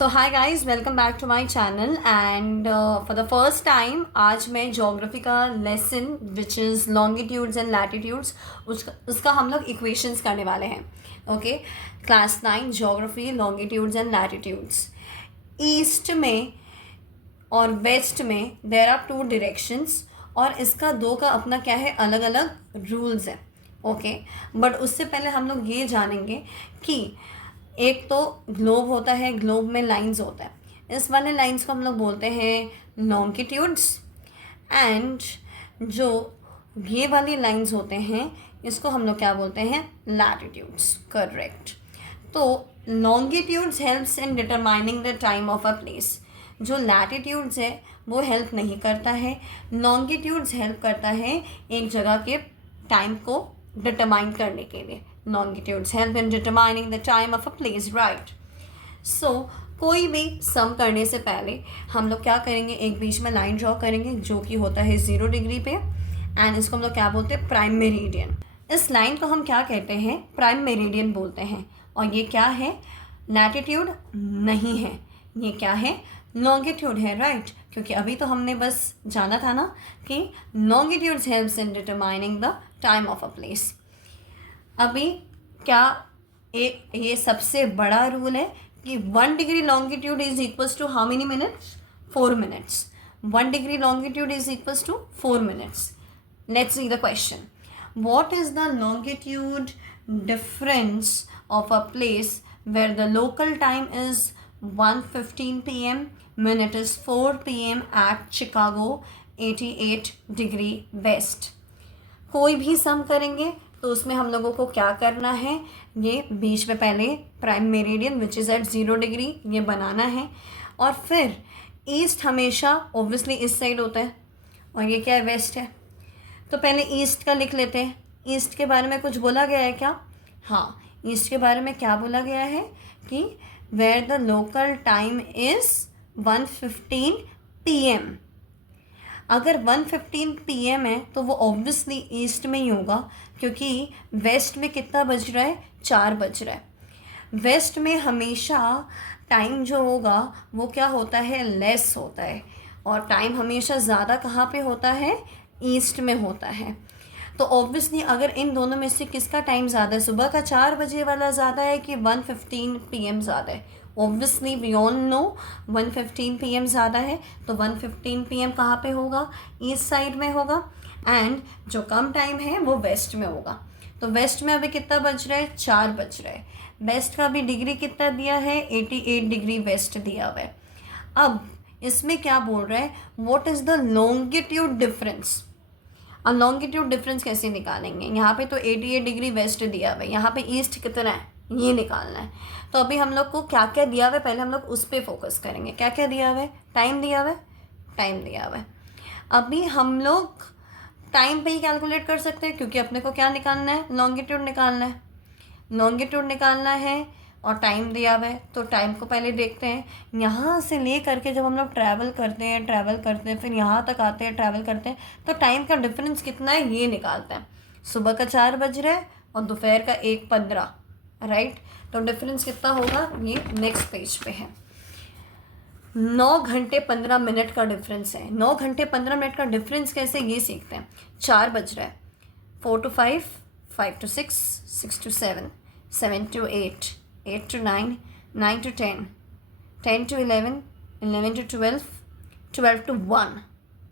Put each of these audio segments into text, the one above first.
तो hi guys, welcome back to my channel and for the first time आज मैं geography का lesson which is longitudes and latitudes उसका हम लोग इक्वेशंस करने वाले हैं. Okay, class 9 geography longitudes and latitudes. East में और वेस्ट में देर आर टू डायरेक्शंस और इसका दो का अपना क्या है, अलग अलग रूल्स हैं. ओके, बट उससे पहले हम लोग ये जानेंगे कि एक तो ग्लोब होता है, ग्लोब में लाइंस होता है. इस वाले लाइंस को हम लोग बोलते हैं लॉन्गिट्यूड्स एंड जो ये वाली लाइंस होते हैं इसको हम लोग क्या बोलते हैं, लैटिट्यूड्स. करेक्ट. तो longitudes helps in determining the time of a place. जो लैटिट्यूड्स है वो हेल्प नहीं करता है, लॉन्गिट्यूड्स हेल्प करता है एक जगह के टाइम को डिटरमाइन करने के लिए. longitudes help in determining the time of a place, right? So कोई भी सम करने से पहले हम लोग क्या करेंगे, एक बीच में लाइन ड्रॉ करेंगे जो कि होता है 0 डिग्री पे एंड इसको हम लोग क्या बोलते हैं, प्राइम मेरिडियन. इस लाइन को हम क्या कहते हैं, प्राइम मेरिडियन बोलते हैं. और ये क्या है, लैटिट्यूड नहीं है, ये क्या है, लॉन्गिट्यूड है, राइट? क्योंकि अभी तो हमने बस जाना था ना कि longitudes helps in determining the time of a place. अभी क्या एक ये सबसे बड़ा रूल है कि 1 degree longitude is equals to how many minutes, 4 minutes. 1 degree longitude is equals to 4 minutes. Let's see the question. What is the longitude difference of a place where the local time is 1:15 PM, minute is 4 PM at Chicago, 88 degree west. कोई भी सम करेंगे तो उसमें हम लोगों को क्या करना है, ये बीच में पहले prime meridian which is at 0 degree ये बनाना है. और फिर ईस्ट हमेशा ओब्वियसली इस साइड होता है और ये क्या है, वेस्ट है. तो पहले ईस्ट का लिख लेते हैं. ईस्ट के बारे में कुछ बोला गया है क्या? हाँ, ईस्ट के बारे में क्या बोला गया है कि where the local time is 1:15 PM. अगर 1:15 PM है तो वो ऑब्वियसली ईस्ट में ही होगा क्योंकि वेस्ट में कितना बज रहा है, 4 बज रहा है. वेस्ट में हमेशा टाइम जो होगा वो क्या होता है, लेस होता है. और टाइम हमेशा ज़्यादा कहाँ पे होता है, ईस्ट में होता है. तो ऑब्वियसली अगर इन दोनों में से किसका टाइम ज़्यादा है, सुबह का 4 बजे वाला ज़्यादा है कि 1:15 PM ज़्यादा है? Obviously we all know 1:15 PM ज़्यादा है. तो 1:15 PM कहाँ पे होगा, ईस्ट साइड में होगा. एंड जो कम टाइम है वो वेस्ट में होगा. तो वेस्ट में अभी कितना बज रहा है, 4 बज रहा है. वेस्ट का भी डिग्री कितना दिया है, 88 डिग्री वेस्ट दिया हुआ है. अब इसमें क्या बोल रहा है, what is the longitude difference. अब लॉन्गिट्यूड डिफरेंस कैसे निकालेंगे, यहाँ पे तो 88 डिग्री वेस्ट दिया हुआ है, यहाँ पे ईस्ट कितना है ये निकालना है. तो अभी हम लोग को क्या क्या दिया हुआ है पहले हम लोग उस पर फोकस करेंगे. क्या क्या दिया हुआ है, टाइम दिया हुआ है, टाइम दिया हुआ है. अभी हम लोग टाइम पे ही कैलकुलेट कर सकते हैं क्योंकि अपने को क्या निकालना है, लॉन्गिट्यूड निकालना है. लॉन्गिट्यूड निकालना है और टाइम दिया हुआ है. तो टाइम को पहले देखते हैं. यहाँ से ले करके जब हम लोग ट्रैवल करते हैं फिर यहाँ तक आते हैं, ट्रैवल करते हैं, तो टाइम का डिफरेंस कितना है ये निकालते हैं. सुबह का 4 बज रहा है और दोपहर का 1:15, राइट? तो डिफरेंस कितना होगा, ये नेक्स्ट पेज पे है. 9 घंटे 15 मिनट का डिफरेंस है. 9 घंटे 15 मिनट का डिफरेंस कैसे, ये सीखते हैं. 4 बज रहा है, 4 to 5, 5 to 6, 6 to 7, 7 to 8, 8 to 9, 9 to 10, 10 to 11, 11 to 12, 12 to 1.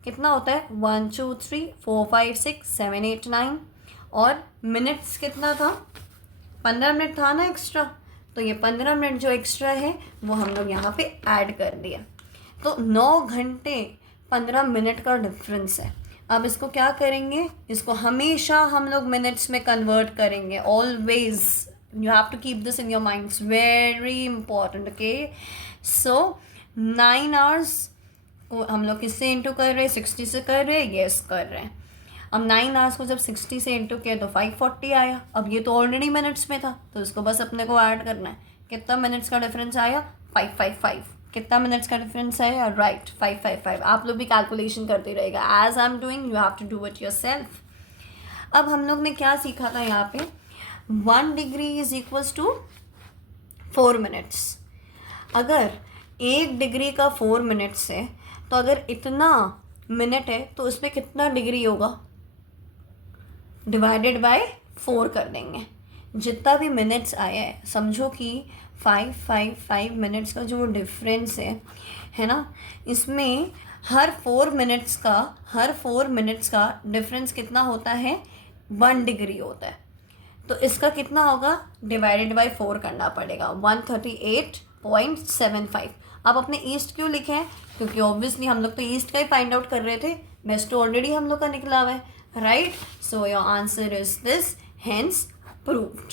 कितना होता है, 1 2 3 4 5 6 7 8 9. और मिनट्स कितना था, 15 मिनट था ना एक्स्ट्रा. तो ये 15 मिनट जो एक्स्ट्रा है वो हम लोग यहाँ पे ऐड कर दिया. तो 9 घंटे 15 मिनट का डिफरेंस है. अब इसको क्या करेंगे, इसको हमेशा हम लोग मिनट्स में कन्वर्ट करेंगे. Always you have to keep this in your mind, it's very important. Okay, so 9 hours को हम लोग किससे इंटू कर रहे हैं, 60 से कर रहे हैं, यस कर रहे हैं. अब 9 आवर्स को जब 60 से इंटू किया तो 540 आया. अब ये तो ऑलरेडी मिनट्स में था तो इसको बस अपने को ऐड करना है. कितना मिनट्स का डिफरेंस आया, 555. कितना मिनट्स का डिफरेंस आया, राइट, 555. आप लोग भी कैलकुलेशन करते रहेगा. As I am doing you have to do it yourself. अब हम लोग ने क्या सीखा था यहाँ पे, 1 degree is equals to 4 minutes. अगर 1 डिग्री का 4 मिनट्स है, तो अगर इतना मिनट है तो उसमें कितना डिग्री होगा, डिवाइडेड बाय 4 कर देंगे। जितना भी मिनट्स आया है, समझो कि 5 मिनट्स का जो डिफरेंस है ना, इसमें हर 4 मिनट्स का डिफरेंस कितना होता है, 1 डिग्री होता है। तो इसका कितना होगा, डिवाइडेड बाय 4 करना पड़ेगा, 138.75। आप अपने ईस्ट क्यों लिखे हैं, क्योंकि ऑब्वियसली हम लोग तो ईस्ट का ही फाइंड आउट कर रहे थे, वेस्ट तो ऑलरेडी हम लोग का निकला हुआ है, right. So your answer is this, hence proved.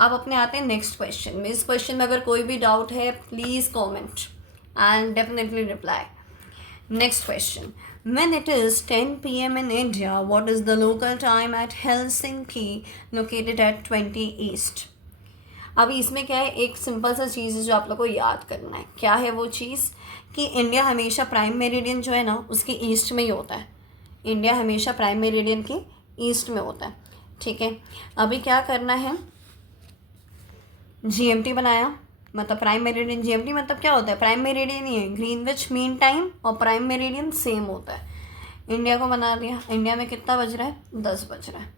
अब अपने आते हैं नेक्स्ट क्वेश्चन में। इस क्वेश्चन में अगर कोई भी डाउट है please comment and definitely reply. Next question. When it is 10 p.m. in India, what is the local time at Helsinki located at 20 East? अभी इसमें क्या है, एक सिंपल सा चीज़ है जो आप लोग को याद करना है। क्या है वो चीज़, कि इंडिया हमेशा प्राइम मेरिडियन जो है ना उसके ईस्ट में ही होता है। इंडिया हमेशा प्राइम मेरिडियन के ईस्ट में होता है, ठीक है। अभी क्या करना है, जीएमटी बनाया, मतलब प्राइम मेरिडियन। जीएमटी मतलब क्या होता है, प्राइम मेरिडियन ही है, ग्रीनविच मीन टाइम और प्राइम मेरिडियन सेम होता है। इंडिया को बना दिया, इंडिया में कितना बज रहा है, 10 बज रहा है,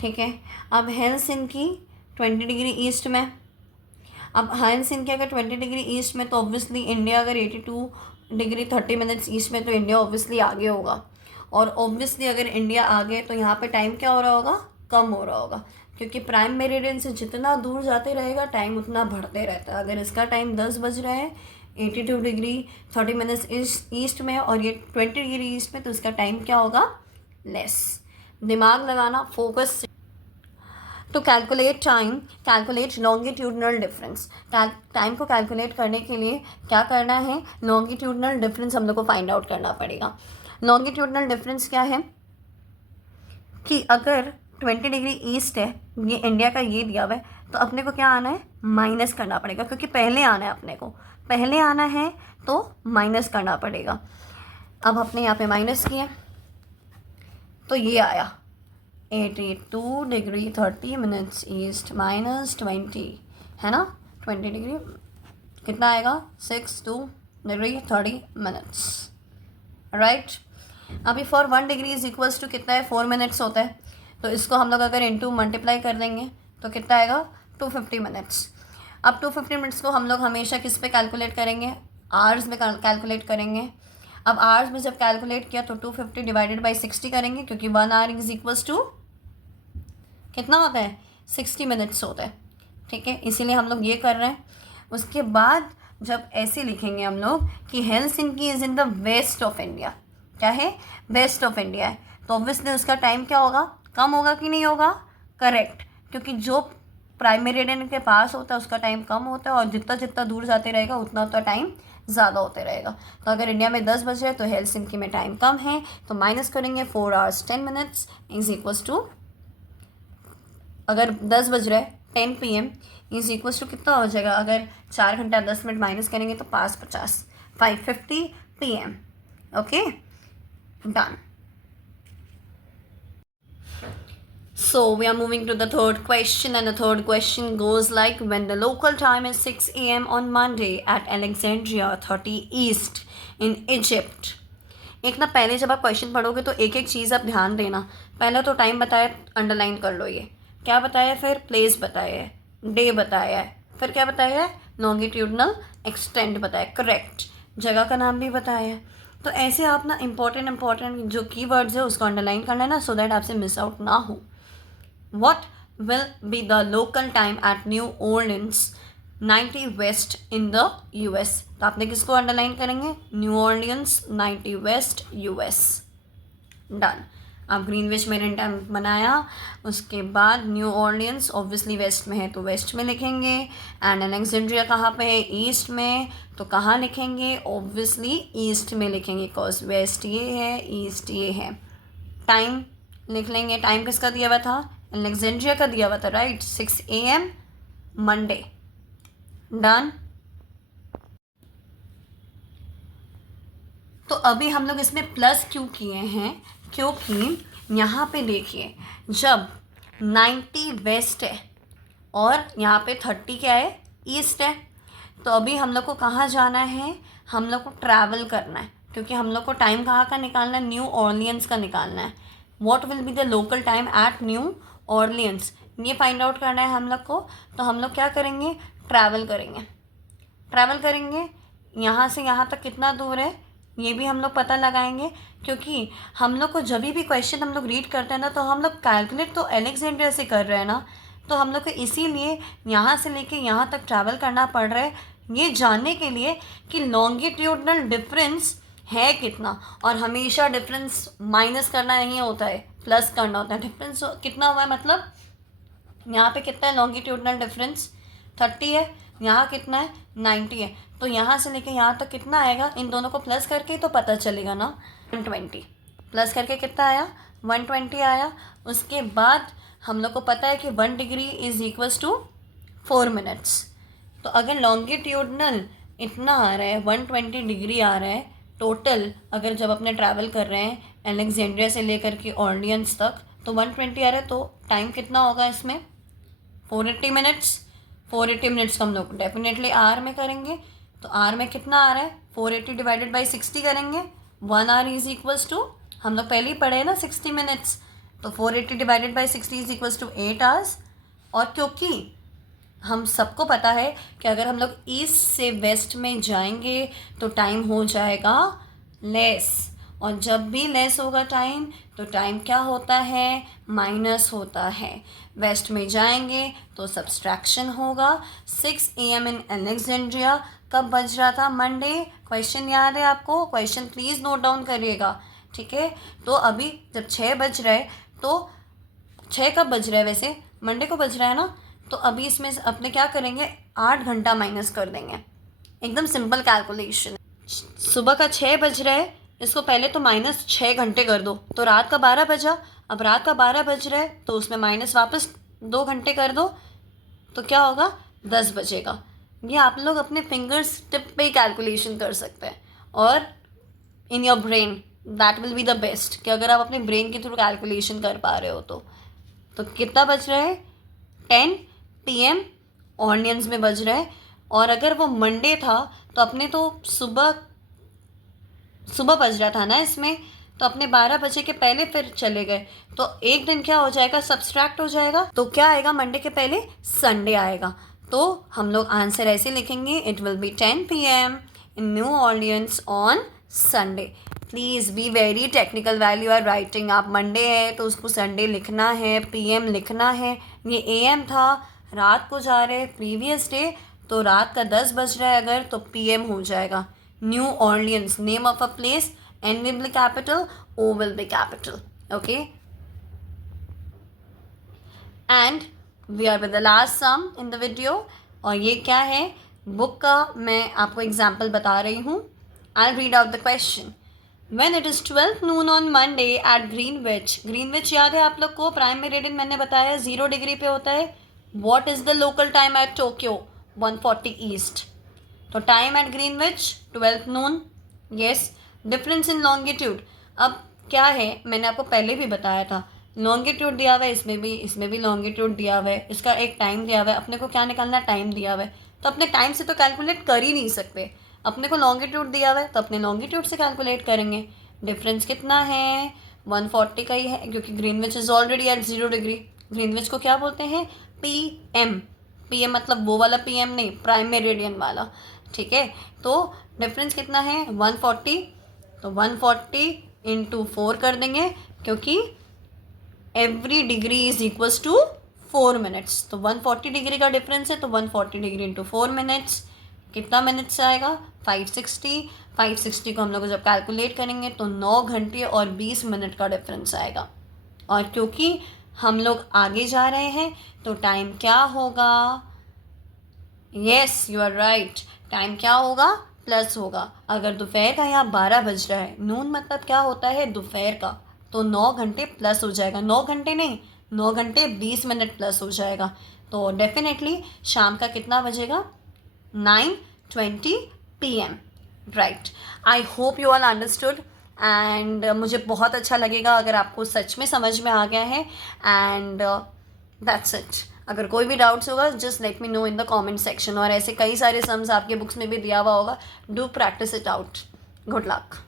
ठीक है। अब हेलसिंकी 20 डिग्री ईस्ट में। अब हेलसिंकी अगर 20 डिग्री ईस्ट में, तो ऑब्वियसली इंडिया अगर 82 डिग्री 30 मिनट्स ईस्ट में, तो इंडिया ऑब्वियसली आगे होगा। और ऑब्वियसली अगर इंडिया आगे, तो यहाँ पे टाइम क्या हो रहा होगा, कम हो रहा होगा, क्योंकि प्राइम मेरिडियन से जितना दूर जाते रहेगा टाइम उतना बढ़ते रहता है। अगर इसका टाइम 10 बज रहा है, 82 डिग्री 30 मिनट्स ईस्ट में, और ये 20 डिग्री ईस्ट में, तो इसका टाइम क्या होगा, लेस। दिमाग लगाना, फोकस। तो calculate time, calculate longitudinal difference. Time को कैलकुलेट करने के लिए क्या करना है, लॉन्गिट्यूडनल डिफरेंस हम लोग को फाइंड आउट करना पड़ेगा। लॉन्गिट्यूडनल डिफरेंस क्या है, कि अगर 20 डिग्री ईस्ट है, ये इंडिया का ये दिया हुआ है, तो अपने को क्या आना है, माइनस करना पड़ेगा, क्योंकि पहले आना है, अपने को पहले आना है तो माइनस करना पड़ेगा। अब अपने यहाँ पे माइनस किए तो ये आया 82 डिग्री 30 मिनट्स ईस्ट माइनस 20, है ना, 20 डिग्री कितना आएगा, 62 डिग्री 30 मिनट्स, राइट। अभी for 1 degree is equals to कितना है, 4 मिनट्स होता है, तो इसको हम लोग अगर इनटू मल्टीप्लाई कर देंगे तो कितना आएगा, 250 मिनट्स। अब 250 मिनट्स को हम लोग हमेशा किस पे कैलकुलेट करेंगे, आवर्स में कैलकुलेट करेंगे। अब आवर्स में जब कैलकुलेट किया तो 250 डिवाइडेड बाई 60 करेंगे, क्योंकि 1 आवर इज इक्वल्स टू कितना होता है, 60 मिनट्स होता है, ठीक है, इसीलिए हम लोग ये कर रहे हैं। उसके बाद जब ऐसे लिखेंगे हम लोग कि Helsinki is in the west of India, क्या है, वेस्ट ऑफ इंडिया है, तो ऑब्वियसली उसका टाइम क्या होगा, कम होगा कि नहीं होगा, करेक्ट, क्योंकि जो प्राइम मेरिडियन के पास होता है उसका टाइम कम होता है, और जितना जितना दूर जाते रहेगा उतना उतना टाइम ज़्यादा होते रहेगा। तो अगर इंडिया में 10 बज रहे तो हेलसिंकी में टाइम कम है, तो माइनस करेंगे 4 hours 10 minutes is equals to, अगर 10 बज रहा है 10 PM इज इक्वल्स टू कितना हो जाएगा, अगर 4 घंटा 10 मिनट माइनस करेंगे तो 5:50 5:50 PM, okay, done. So we are moving to the third question, and the third question goes like, when the local time is 6 AM on Monday at Alexandria 30 East in Egypt। एक ना पहले जब आप question पढ़ोगे तो एक एक चीज़ आप ध्यान देना। पहले तो टाइम बताया, अंडरलाइन कर लो, ये क्या बताया, फिर प्लेस बताया है, डे बताया है, फिर क्या बताया है, लॉन्गिट्यूडनल एक्सटेंट बताया, करेक्ट, जगह का नाम भी बताया है। तो ऐसे आप ना इंपॉर्टेंट जो कीवर्ड्स है उसको अंडरलाइन करना है ना, सो दैट आपसे मिस आउट ना हो। What will be the local time at New Orleans 90 West in the US? तो आपने किसको अंडरलाइन करेंगे, New Orleans 90 west US, done. आप ग्रीनविच मेरिन टाइम बनाया, उसके बाद न्यू ऑर्लियंस ऑब्वियसली वेस्ट में है तो वेस्ट में लिखेंगे, एंड अलेक्जेंड्रिया कहाँ पे है, ईस्ट में, तो कहाँ लिखेंगे, ऑब्वियसली ईस्ट में लिखेंगे, बिकॉज वेस्ट ये है, ईस्ट ये है। टाइम लिख लेंगे, टाइम किसका दिया हुआ था, अलेक्जेंड्रिया का दिया हुआ था, राइट, 6 AM मंडे, डन। तो अभी हम लोग इसमें प्लस क्यों किए हैं, क्योंकि यहाँ पे देखिए जब 90 वेस्ट है और यहाँ पे 30 क्या है, ईस्ट है, तो अभी हम लोग को कहाँ जाना है, हम लोग को ट्रैवल करना है, क्योंकि हम लोग को टाइम कहाँ का निकालना है, न्यू ऑर्लियंस का निकालना है। What will be the local time at New Orleans, ये फाइंड आउट करना है हम लोग को। तो हम लोग क्या करेंगे, ट्रैवल करेंगे। ट्रैवल करेंगे, यहाँ से यहाँ तक कितना दूर है ये भी हम लोग पता लगाएंगे, क्योंकि हम लोग को जब भी क्वेश्चन हम लोग रीड करते हैं ना, तो हम लोग कैलकुलेट तो अलेक्जेंड्रिया से कर रहे हैं ना, तो हम लोग को इसीलिए यहाँ से लेके यहाँ तक ट्रैवल करना पड़ रहा है, ये जानने के लिए कि लॉन्गिट्यूडनल डिफरेंस है कितना। और हमेशा डिफरेंस माइनस करना नहीं होता है, प्लस करना होता है। डिफरेंस कितना हुआ है, मतलब यहाँ पे कितना है लॉन्गिट्यूडनल डिफरेंस, 30 है, यहाँ कितना है 90 है, तो यहाँ से लेके यहाँ तक कितना आएगा, इन दोनों को प्लस करके ही तो पता चलेगा ना। 120 प्लस करके कितना आया, 120 आया। उसके बाद हम लोग को पता है कि 1 degree is equals to 4 minutes. तो अगर लॉन्गिट्यूडनल इतना आ रहा है, 120 डिग्री आ रहा है टोटल, अगर जब अपने ट्रैवल कर रहे हैं अलेक्जेंड्रिया से लेकर के ऑर्लियंस तक, तो 120 आ रहा है, तो टाइम कितना होगा इसमें, 480 मिनट्स। 480 मिनट्स को हम लोग डेफिनेटली आर में करेंगे, तो आर में कितना आ रहा है, 480 डिवाइडेड बाई 60 करेंगे, 1 आवर इज इक्वल्स टू, हम लोग पहले ही पढ़े हैं ना 60 मिनट्स, तो 480 divided by 60 is equals to 8 hours. और क्योंकि हम सबको पता है कि अगर हम लोग ईस्ट से वेस्ट में जाएंगे तो टाइम हो जाएगा लेस, और जब भी लेस होगा टाइम, तो टाइम क्या होता है, माइनस होता है। वेस्ट में जाएंगे तो सब्सट्रैक्शन होगा। 6 AM इन अलेक्जेंड्रिया कब बज रहा था, मंडे। क्वेश्चन याद है आपको, क्वेश्चन प्लीज़ नोट डाउन करिएगा, ठीक है। तो अभी जब 6 बज रहे, तो 6 कब बज रहा है, वैसे मंडे को बज रहा है ना, तो अभी इसमें अपने क्या करेंगे, 8 घंटा माइनस कर देंगे। एकदम सिंपल कैलकुलेशन। सुबह का 6 बज रहा है, इसको पहले तो माइनस 6 घंटे कर दो, तो रात का 12 बजा। अब रात का 12 बज रहा है, तो उसमें माइनस वापस 2 घंटे कर दो, तो क्या होगा, 10 बजेगा। ये आप लोग अपने फिंगर्स टिप पे ही कैलकुलेशन कर सकते हैं, और in your brain that will be the best, कि अगर आप अपने ब्रेन के थ्रू कैलकुलेशन कर पा रहे हो तो कितना बज रहा है, 10 PM ऑर्लियंस में बज रहा है। और अगर वो मंडे था तो अपने तो सुबह बज रहा था ना इसमें, तो अपने 12 बजे के पहले फिर चले गए, तो एक दिन क्या हो जाएगा, सब्सट्रैक्ट हो जाएगा, तो क्या आएगा, मंडे के पहले संडे आएगा। तो हम लोग आंसर ऐसे लिखेंगे, it will be 10 PM in New Orleans on Sunday. Please be very technical while you are writing. आप मंडे है तो उसको संडे लिखना है, PM लिखना है। ये AM था, रात को जा रहे प्रीवियस डे, तो रात का 10 बज रहा है अगर, तो PM हो जाएगा। New Orleans, name of a place, N will be capital, O will be capital, okay? And we are with the last sum in the video, और ये क्या है, बुक का मैं आपको एग्जाम्पल बता रही हूँ। I'll read out the question. When it is 12 noon on Monday at Greenwich, Greenwich याद है आप लोग को, प्राइम मेरिडियन मैंने बताया 0 डिग्री पे होता है। What is the local time at Tokyo? 140 east. तो time at Greenwich 12 noon, yes. Difference in longitude, अब क्या है, मैंने आपको पहले भी बताया था, लॉन्गिट्यूड दिया हुआ है, इसमें भी लॉन्गिट्यूड दिया हुआ है, इसका एक टाइम दिया हुआ है, अपने को क्या निकालना, टाइम दिया हुआ है, तो अपने टाइम से तो कैलकुलेट कर ही नहीं सकते। अपने को लॉन्गिट्यूड दिया हुआ है, तो अपने लॉन्गिट्यूड से कैलकुलेट करेंगे। डिफरेंस कितना है, 140 का ही है, क्योंकि Greenwich is already at 0 degree. Greenwich को क्या बोलते हैं, PM मतलब वो वाला PM नहीं, प्राइम मेरिडियन वाला, ठीक है। तो डिफरेंस कितना है, 140, तो 140 इंटू 4 कर देंगे, क्योंकि every degree is equals to 4 minutes. तो 140 डिग्री का डिफरेंस है, तो 140 डिग्री इंटू 4 मिनट्स, कितना मिनट्स आएगा, 560। 560 को हम लोग जब कैलकुलेट करेंगे तो 9 घंटे और 20 मिनट का डिफरेंस आएगा। और क्योंकि हम लोग आगे जा रहे हैं, तो टाइम क्या होगा, yes you are right, time क्या होगा, प्लस होगा। अगर दोपहर का यहाँ 12 बज रहा है, नून मतलब क्या होता है, दोपहर का, तो 9 घंटे प्लस हो जाएगा। 9 घंटे नहीं, 9 घंटे 20 मिनट प्लस हो जाएगा। तो डेफिनेटली शाम का कितना बजेगा, 9:20 PM, right. I hope you all understood, and मुझे बहुत अच्छा लगेगा अगर आपको सच में समझ में आ गया है, एंड दैट्स इट। अगर कोई भी डाउट्स होगा just let me know in the comment section, और ऐसे कई सारे सम्स आपके बुक्स में भी दिया हुआ होगा, do practice it out. Good luck.